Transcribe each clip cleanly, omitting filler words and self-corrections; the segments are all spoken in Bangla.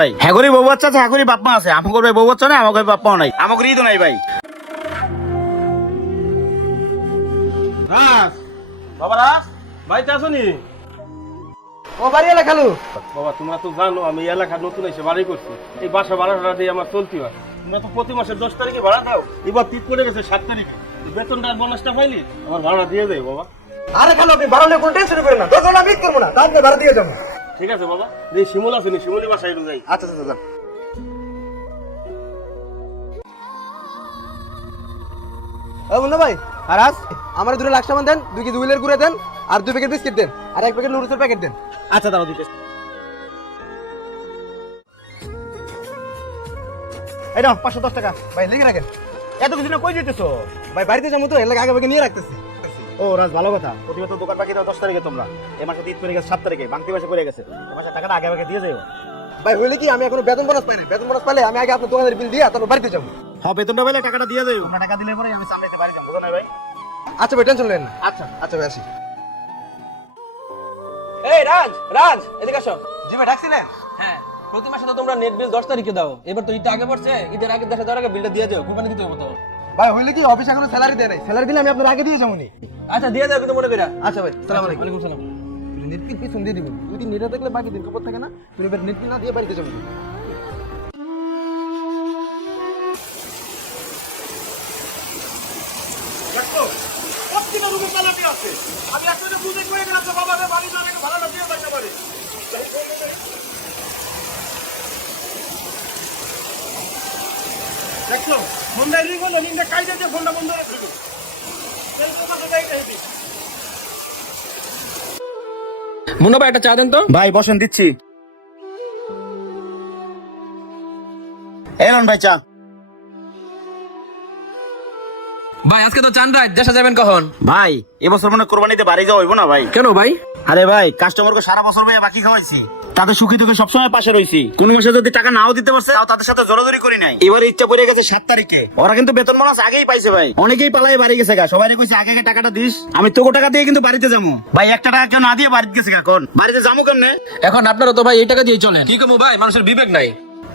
ভাই হ্যাঁ করি বউ বাচ্চা আছে, হ্যাঁ করি বাপ মা আছে। আমাকে ভাই বউ বাচ্চা নাই, আমাকে বাপ মাও নাই, আমাকে ঈদও নাই ভাই। রাস বাবা, রাস বাড়িতে আছো নি? ও বাড়ি এলা খালু। বাবা তোমরা তো জানো আমি এলাকার নতুন এসে বাড়ি করছি, এই বাসা ভাড়াটা দিয়ে আমার চলতি হয়। তোমরা তো প্রতি মাসের 10 তারিখে ভাড়া দাও, এবার ঠিক করে গেছে 7 তারিখে। বেতনটা আর বোনাসটা পাইলি আমার ভাড়া দিয়ে দেয় বাবা। আরে খালু আপনি ভাড়া নিয়ে কোনো টেনশন করেন না, দরকার আমি করবো না, তারপরে ভাড়া দিয়ে যাবো। ঠিক আছে বাবা, যে শিমুল আছে নি শিমুলি বাসায় যাই। আচ্ছা আচ্ছা আচ্ছা। বন্ধু ভাই আর আজ আমার 2 লাখ সামান দেন, 2 কেজি হুইলের গুঁড়ে দেন, আর 2 প্যাকেট বিস্কিট দেন, আর 1 প্যাকেট নুডলসের প্যাকেট দেন। আচ্ছা দাও দিতে। এই নাও 510 টাকা। ভাই লিখে রাখেন। এত কিছু না কই দিতেছো? ভাই বাড়িতে যাবো তো, এর লাগে আগে ভাগে নিয়ে রাখতেছি। ও রাজ ভালো কথা, প্রতিবার তো দোকান বাকি দাও 10 তারিখে, তোমরা এই মাসে ঈদ করে গেছে 7 তারিখে, বাংতি মাসে করে গেছে, এই মাসে টাকাটা আগে আগে দিয়ে যাও। ভাই হইলে কি আমি এখনো বেতন বোনাস পাই না, বেতন বোনাস পাইলে আমি আগে আপনার দোকানের বিল দিয়ে তারপর বাড়িতে যাবো। হ্যাঁ বেতনটা পেলে টাকাটা দিয়ে যাও, তোমরা টাকা দিলে পরে আমি সামলাইতে পারি না, বুঝো না ভাই? আচ্ছা ভাই টেনশন নেন না। আচ্ছা আচ্ছা ভাই আসি। এই রাজ রাজ এদিকে আসো। জি ভাই ডাকছিলেন? হ্যাঁ, প্রতি মাসে তো তোমরা নেট বিল 10 তারিখে দাও, এবার তো ঈদ আগে পড়ছে, ঈদের আগে 10 আগে বিলটা দিয়ে দাও, কুরবানি দিতে হবে তো। ভাই হইলে কি অফিস এখনো স্যালারি দেয় নাই, স্যালারি দিলে আমি আপনার আগে দিয়ে যাবো নি। আচ্ছা দিয়ে দাও কিন্তু মনে কইরা। আচ্ছা ভাই সালাম আলাইকুম। ওয়ালাইকুম সালাম। নেট বিল পিছন দিয়ে দিবেন, 2 দিন নেট দেখলে বাকি দিন খবর থাকে না, তুমি এবার নেট বিল না দিয়ে বাড়িতে যাবো। দেখো প্রতিটা রুমে চালাকি আছে, আমি একটা বুঝে কই গেলাম তো বাবা রে বাড়ি ধরে ভাড়াটা দিয়ে যাইতে পারে। দেখো ফোনটা রিং হলো, রিংটা কাইতে দিয়ে ফোনটা বন্ধ করে ফেলো। তেল তো কথা যাই নাই দি। মুন্না ভাই একটা চা দেন তো। ভাই বসেন দিচ্ছি। এরন ভাই চা। ভাই আজকে তো চান রাত, দেশে যাবেন কখন? ভাই এবছর মনে কোরবানিতে বাড়ি যাওয়া হইব না ভাই। কেন ভাই? আরে ভাই কাস্টমারকে সারা বছর ভাই বাকি খাওয়াইছি, তাদের সুখী দুঃখে সবসময় পাশে রইছি। কোন মাসে যদি টাকা নাও দিতে পারছে তাও তাদের সাথে জোরাজোরি করি নাই। এবারে ইচ্ছা পড়ে গেছে 7 তারিখে, ওরা কিন্তু বেতন বোনাস আগেই পাইছে ভাই, অনেকেই পালাই বাড়ি গেছে গা, সবাই কইছে আগে আগে টাকাটা দিস, আমি তোকে টাকা দিয়ে কিন্তু বাড়িতে যাবো। ভাই 1 টাকা কেউ না দিয়ে বাড়িতে গেছে গা, কোন বাড়িতে যাবো কেমনে? এখন আপনারা তো ভাই এই টাকা দিয়ে চলেন, কি কমু ভাই, মানুষের বিবেক নাই।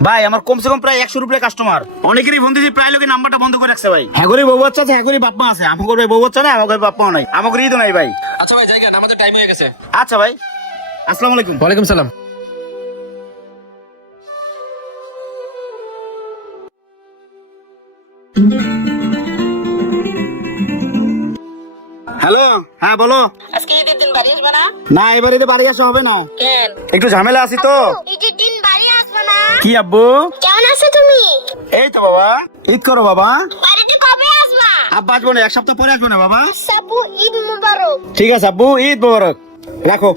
ভাই আমার কমসে কম প্রায় 100 রুপিয়া কাস্টমার, অনেকেরই ফোন দিয়েছি, প্রায় লোকের নাম্বারটা বন্ধ করে রাখছে ভাই। হ্যাঁ করি বউ বাচ্চা আছে, হ্যাঁ করি বাপ মা আছে, আমাকে ভাই বউ বাচ্চা নাই, আমাকে বাপ মাও নাই, আমাকে ঈদও নাই ভাই। আচ্ছা ভাই জায়গা আমাদের টাইম হয়ে গেছে। আচ্ছা ভাই, আসসালামু আলাইকুম। ওয়ালাইকুম সালাম। হ্যালো, হ্যাঁ বলো। আজকে ঈদের দিন বাড়ি আসবে না? না এবারে বাড়ি আসা হবে না, কেন? একটু ঝামেলা আছি তো। ঈদের দিন বাড়ি আসবে না? কি আব্বু? কেমন আছো তুমি? এই তো বাবা, ঈদ করো বাবা। বাড়িতে কবে আসবা? আব্বা আসবো না, 1 সপ্তাহ পরে আসবো না বাবা। সাবু ঈদ মুবারক। ঠিক আছে আব্বু, ঈদ মোবারক, রাখো।